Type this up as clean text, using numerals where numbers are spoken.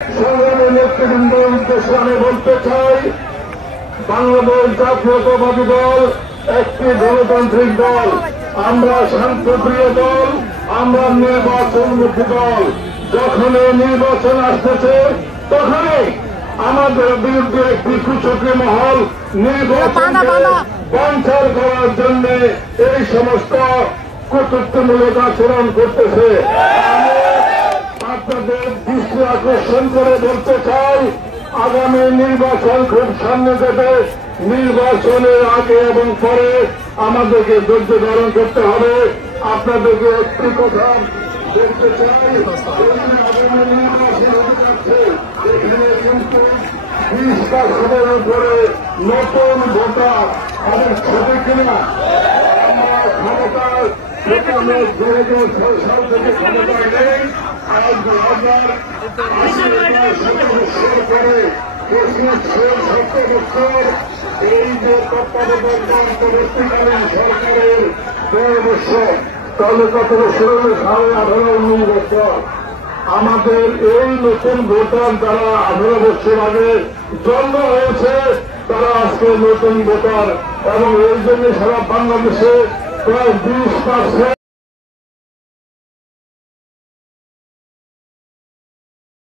সংগ্রামী নেতৃবৃন্দের উদ্দেশ্যে আমি বলতে চাই, বাংলাদেশ জাতীয়তাবাদী দল একটি গণতান্ত্রিক দল। আমরা শান্তিপ্রিয় দল, আমরা নির্বাচনমুখী দল। যখনই নির্বাচন আসতেছে তখনই আমাদের বিরুদ্ধে একটি কুচক্রী মহল নির্বাচনকে বানচাল করার জন্য এই সমস্ত কর্তৃত্বমূলক আচরণ করতেছে। আপনাদের দৃষ্টি আকর্ষণ করে বলতে চাই, আগামী নির্বাচন খুব সামনে থেকে, নির্বাচনের আগে এবং পরে আমাদেরকে ধৈর্য ধারণ করতে হবে। আপনাদেরকে একটি কথা বলতে চাই, আগামী নির্বাচন হতে যাচ্ছে, এখানে কিন্তু 20% উপরে নতুন ভোটার আমাদের ছবি কিনা আমরা ক্ষমতার সাল থেকে ক্ষমতায় নেই। আজ 2017 করে 70 বছর এই যে তত্ত্বাবধায়কালীন সরকারের 10 বছর, তাহলে কত বছর হলে 18-19 বছর। আমাদের এই নতুন ভোটার যারা 18 বছর আগে জন্ম হয়েছে তারা আজকে নতুন ভোটার, এবং এই জন্য সারা বাংলাদেশে প্রায় 20%